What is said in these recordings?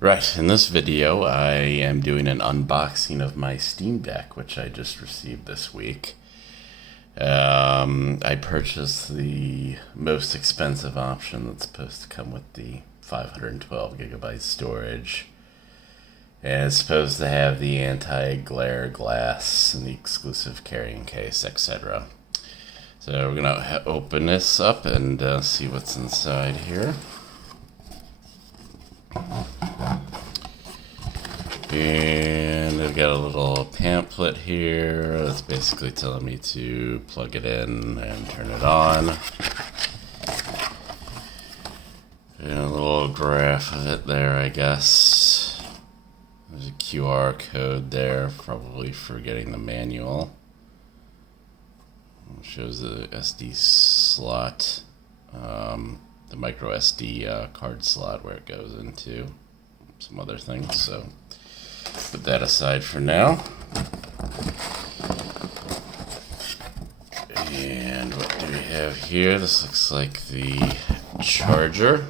Right, in this video I am doing an unboxing of my Steam Deck, which I just received this week. I purchased the most expensive option that's supposed to come with the 512 gigabyte storage. And it's supposed to have the anti-glare glass and the exclusive carrying case, etc. So we're going to open this up and see what's inside here. And I've got a little pamphlet here that's basically telling me to plug it in and turn it on. And a little graph of it there, I guess. There's a QR code there, probably for getting the manual. It shows the SD slot, the micro SD card slot where it goes into some other things, so put that aside for now. And what do we have here? This looks like the charger.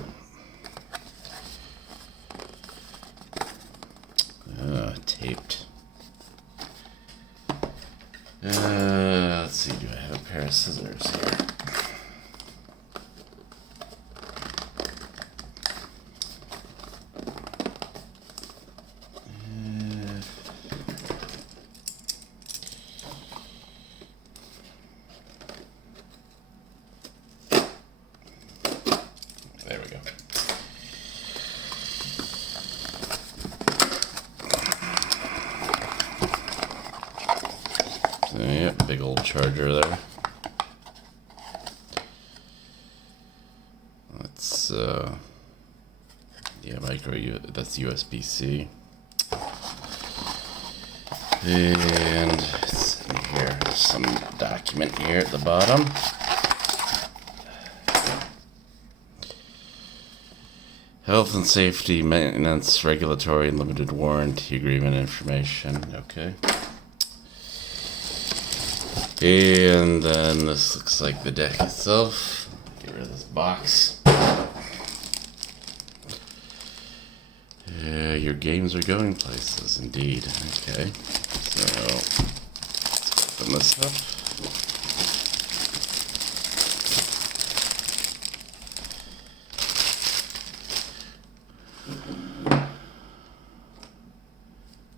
Taped. Let's see, do I have a pair of scissors here? There we go. So, yeah, big old charger there. That's that's USB-C. And it's in here, there's some document here at the bottom. Health and safety, maintenance, regulatory, and limited warranty agreement information. Okay. And then this looks like the deck itself. Get rid of this box. Yeah, your games are going places, indeed. Okay. So, let's open this up.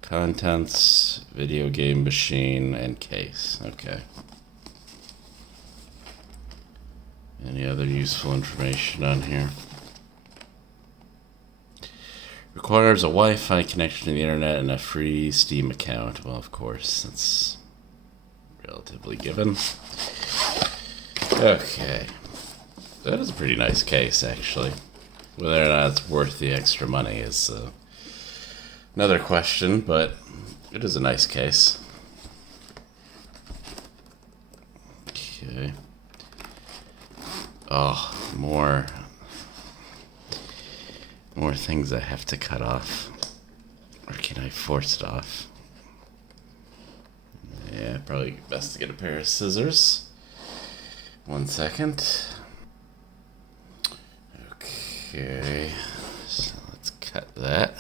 Contents, video game machine, and case. Okay. Any other useful information on here? Requires a Wi-Fi connection to the internet and a free Steam account. Well, of course, that's relatively given. Okay. That is a pretty nice case, actually. Whether or not it's worth the extra money is another question, but it is a nice case. Okay. Oh, more things I have to cut off. Or can I force it off? Yeah, probably best to get a pair of scissors. 1 second. Okay. So let's cut that.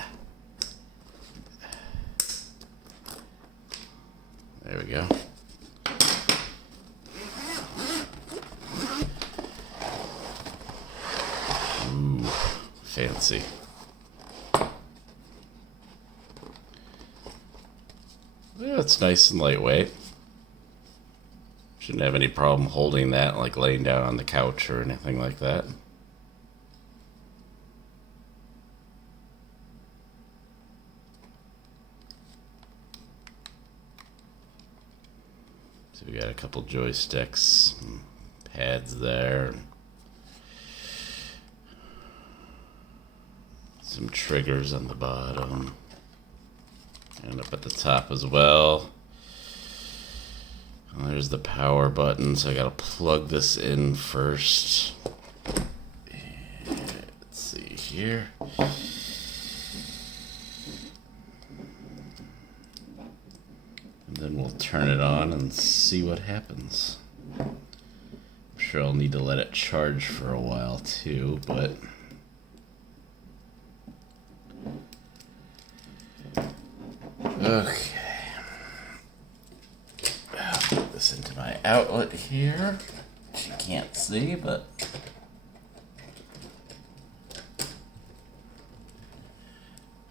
There we go. Ooh, fancy. Yeah, it's nice and lightweight. Shouldn't have any problem holding that, like laying down on the couch or anything like that. So we got a couple joysticks, pads there, some triggers on the bottom, and up at the top as well. And there's the power button, so I gotta plug this in first. And let's see here. And then we'll turn it on and see what happens. I'm sure I'll need to let it charge for a while too, but Okay. I'll put this into my outlet here, which you can't see, but...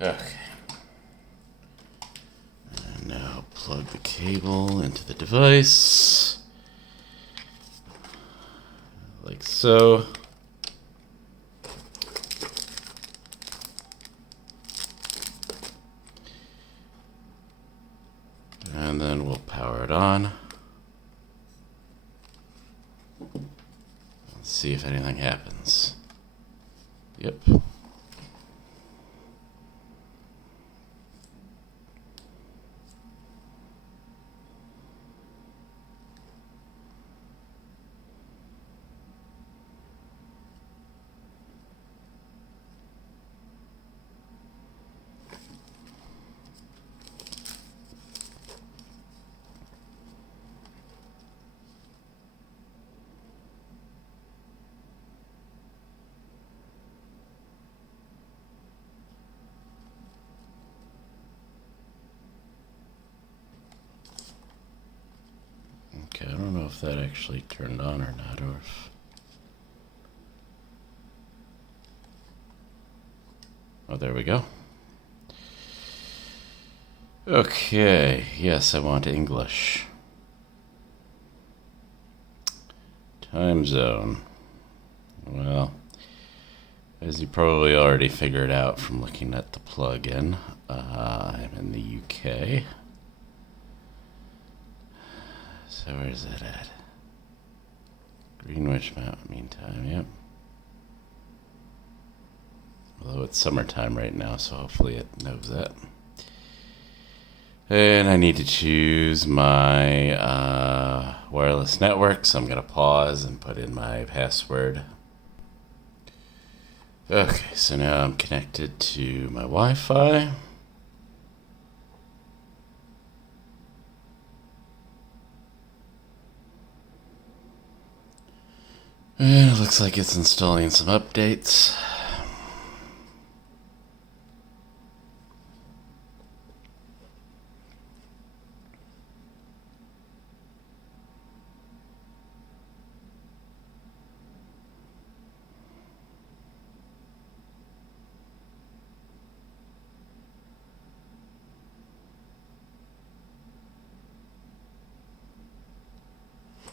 Okay. And now plug the cable into the device. Like so. And then we'll power it on. Let's see if anything happens. Yep. Okay, I don't know if that actually turned on or not, or if... Oh, there we go. Okay, yes, I want English. Time zone. Well, as you probably already figured out from looking at the plug-in, I'm in the UK. So where's that at? Greenwich Mountain Mean Time, yep. Although it's summertime right now, so hopefully it knows that. And I need to choose my wireless network, so I'm going to pause and put in my password. Okay, so now I'm connected to my Wi-Fi. And it looks like it's installing some updates.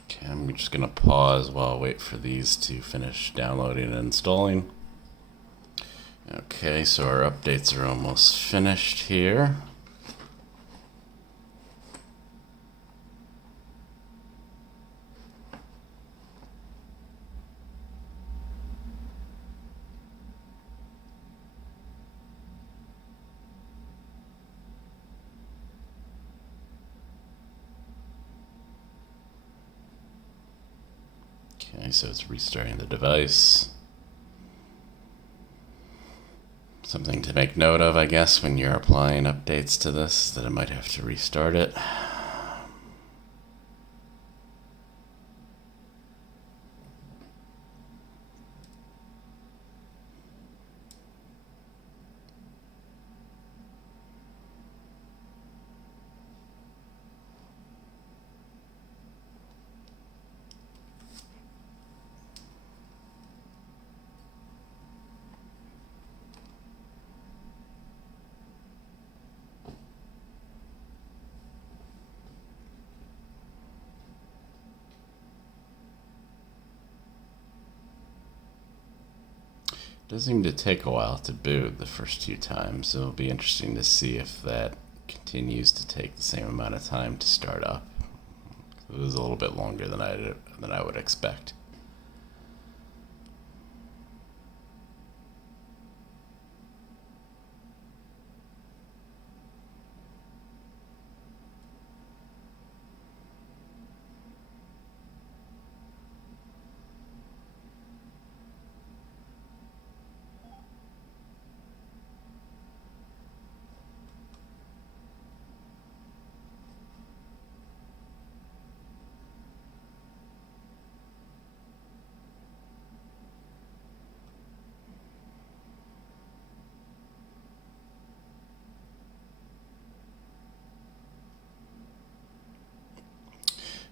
Okay, I'm just going to pause while I wait for these to finish downloading and installing. Okay, so our updates are almost finished here. Okay, so it's restarting the device. Something to make note of, I guess, when you're applying updates to this, that it might have to restart it. It does seem to take a while to boot the first few times, so it'll be interesting to see if that continues to take the same amount of time to start up. It was a little bit longer than I would expect.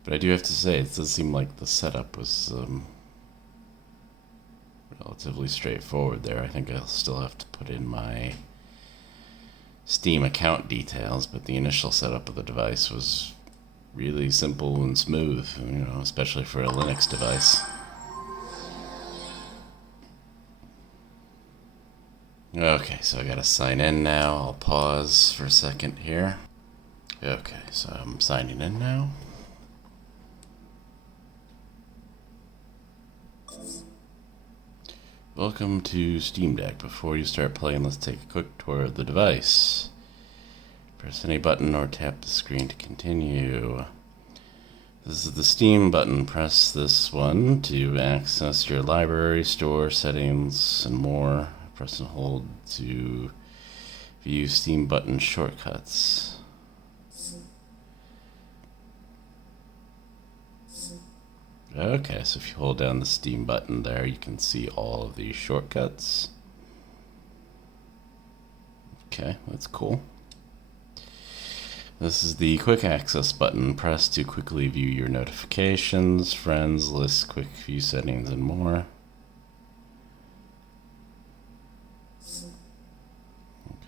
But I do have to say, it does seem like the setup was relatively straightforward there. I think I'll still have to put in my Steam account details, but the initial setup of the device was really simple and smooth, especially for a Linux device. Okay, so I gotta sign in now. I'll pause for a second here. Okay, so I'm signing in now. Welcome to Steam Deck. Before you start playing, let's take a quick tour of the device. Press any button or tap the screen to continue. This is the Steam button. Press this one to access your library, store, settings, and more. Press and hold to view Steam button shortcuts. Okay, so if you hold down the Steam button there, you can see all of these shortcuts. Okay, that's cool. This is the quick access button. Press to quickly view your notifications, friends, lists, quick view settings, and more.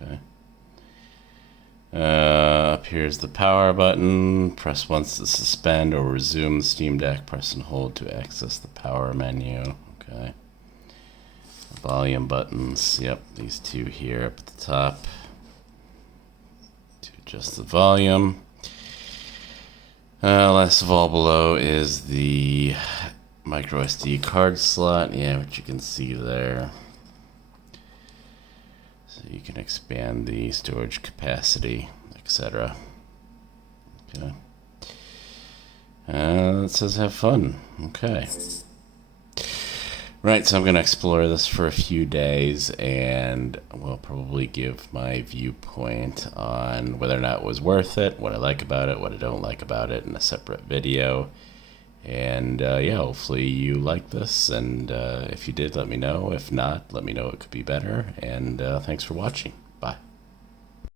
Okay. Up here's the power button. Press once to suspend or resume the Steam Deck. Press and hold to access the power menu. Okay. Volume buttons. Yep, these two here up at the top to adjust the volume. Last of all, below is the micro SD card slot. Yeah, which you can see there. So you can expand the storage capacity, etc. Okay. It says have fun. Okay. Right, so I'm going to explore this for a few days, and we'll probably give my viewpoint on whether or not it was worth it, what I like about it, what I don't like about it in a separate video. And yeah, hopefully you like this, and if you did, let me know. If not, let me know it could be better, and thanks for watching.